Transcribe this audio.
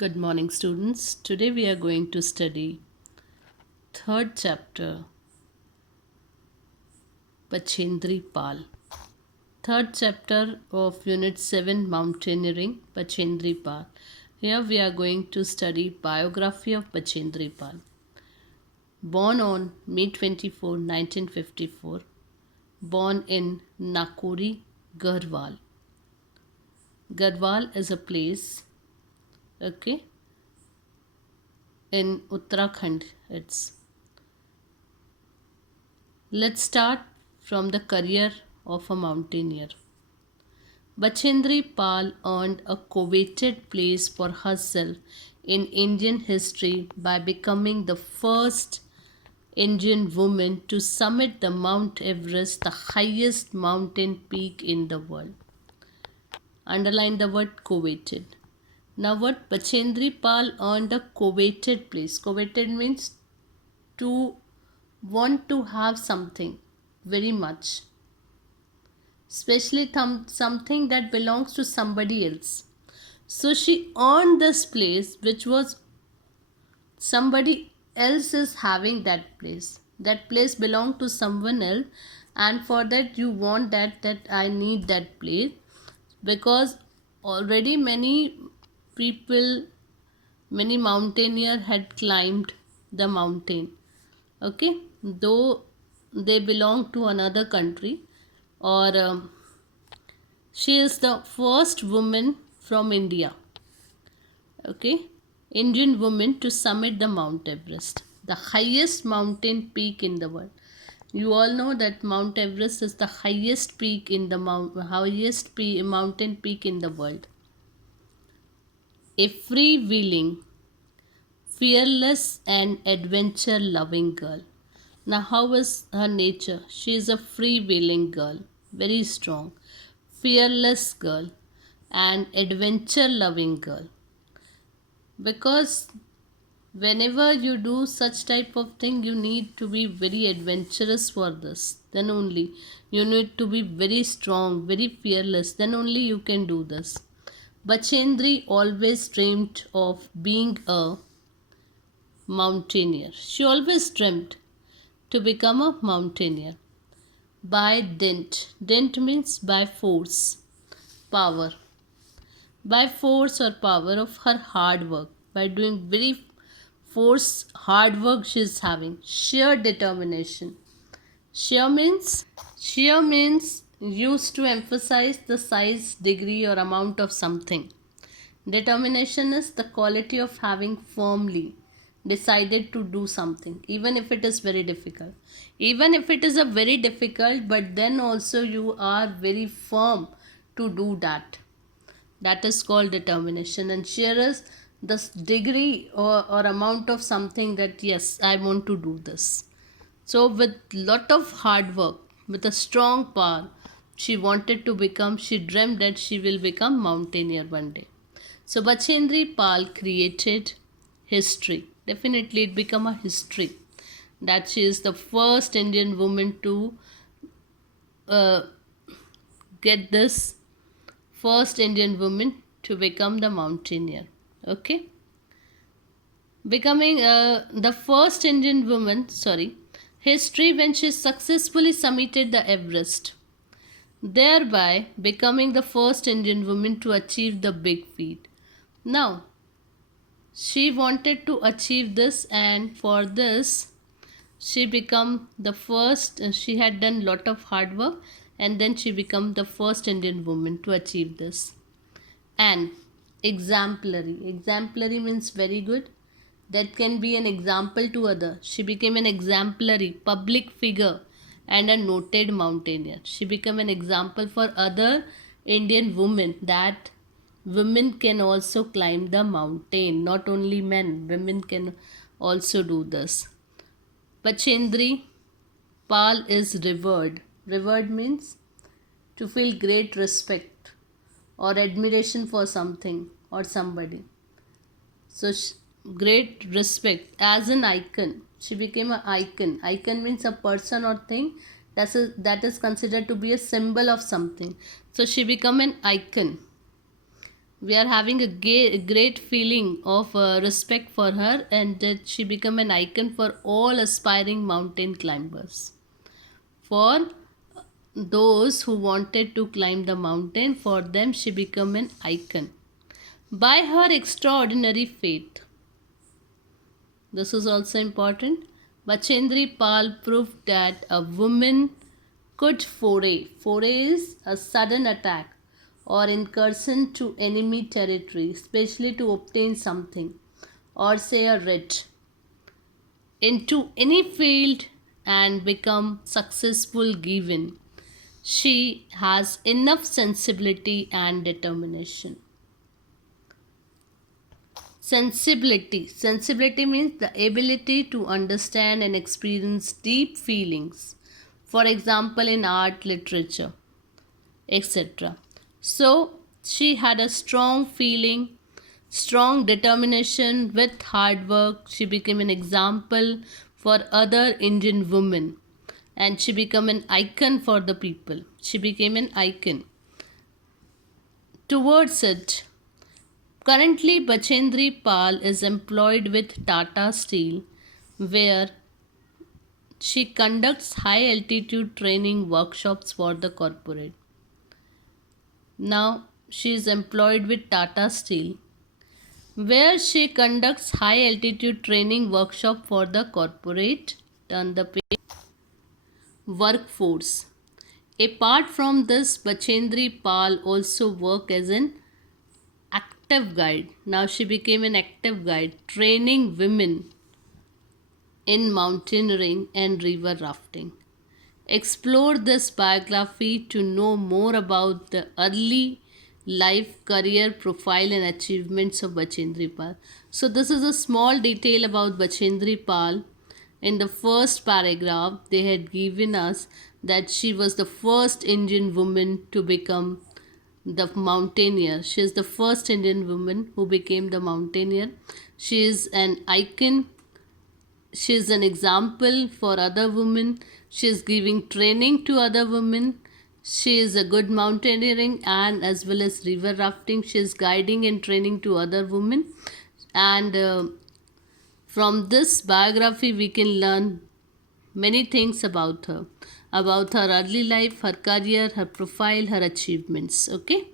Good morning, students. Today we are going to study third chapter, Bachendri Pal. Third chapter of Unit 7, Mountaineering, Bachendri Pal. Here we are going to study biography of Bachendri Pal. Born on May 24, 1954. Born in Nakori, Garhwal. Garhwal is a place, okay, in Uttarakhand. Let's start from the career of a mountaineer. Bachendri Pal earned a coveted place for herself in Indian history by becoming the first Indian woman to summit the Mount Everest, the highest mountain peak in the world. Underline the word coveted. Now, what Bachendri Pal earned a coveted place. Coveted means to want to have something very much, especially something that belongs to somebody else. So she earned this place which was somebody else is having that place. That place belonged to someone else, and for that you want that I need that place because already people many mountaineer had climbed the mountain, okay, though they belong to another country, or she is the first woman from India, okay, Indian woman to summit the Mount Everest, the highest mountain peak in the world. You all know that Mount Everest is the highest peak in the mountain peak in the world. A freewheeling, fearless and adventure loving girl. Now, how is her nature? She is a freewheeling girl, very strong, fearless girl, and adventure loving girl. Because whenever you do such type of thing, you need to be very adventurous for this. Then only you need to be very strong, very fearless. Then only you can do this. Bachendri always dreamed of being a mountaineer. She always dreamt to become a mountaineer by dint. Dint means by force, power. By force or power of her hard work, by doing very hard work she is having. Sheer determination. Sheer means used to emphasize the size, degree, or amount of something. Determination is the quality of having firmly decided to do something, even if it is very difficult. Even if it is a very difficult, but then also you are very firm to do that. That is called determination. And sheer is the degree or amount of something that yes, I want to do this. So with lot of hard work, with a strong power, she dreamt that she will become mountaineer one day. So Bachendri Pal created history. Definitely it became a history that she is the first Indian woman to uh, get this first Indian woman to become the mountaineer. Okay. Becoming the first Indian woman, history when she successfully summited the Everest, thereby becoming the first Indian woman to achieve the big feat. Now, she wanted to achieve this, and for this, she become the first. She had done lot of hard work, and then she become the first Indian woman to achieve this. And exemplary means very good, that can be an example to other. She became an exemplary public figure and a noted mountaineer. She became an example for other Indian women that women can also climb the mountain, not only men, women can also do this. Bachendri Pal is revered. Revered means to feel great respect or admiration for something or somebody. So great respect as an icon. She became an icon. Icon means a person or thing that is considered to be a symbol of something. So she became an icon. We are having a great feeling of respect for her, and that she become an icon for all aspiring mountain climbers. For those who wanted to climb the mountain, for them she became an icon. By her extraordinary faith, this is also important, Bachendri Pal proved that a woman could foray. Foray is a sudden attack or incursion to enemy territory, especially to obtain something or say a writ, into any field and become successful given she has enough sensibility and determination. Sensibility means the ability to understand and experience deep feelings, for example, in art, literature, etc. So, she had a strong feeling, strong determination with hard work. She became an example for other Indian women, and she became an icon for the people. She became an icon. Towards it, currently, Bachendri Pal is employed with Tata Steel, where she conducts high altitude training workshops for the corporate. Now, she is employed with Tata Steel, where she conducts high altitude training workshop for the corporate turn the page workforce. Apart from this, Bachendri Pal also worked as an active guide. Now she became an active guide, training women in mountaineering and river rafting. Explore this biography to know more about the early life, career profile, and achievements of Bachendri Pal. So, this is a small detail about Bachendri Pal. In the first paragraph, they had given us that she was the first Indian woman to become the mountaineer. She is the first Indian woman who became the mountaineer. She is an icon. She is an example for other women. She is giving training to other women. She is a good mountaineering and as well as river rafting. She is guiding and training to other women. And from this biography, we can learn many things about her early life, her career, her profile, her achievements. Okay.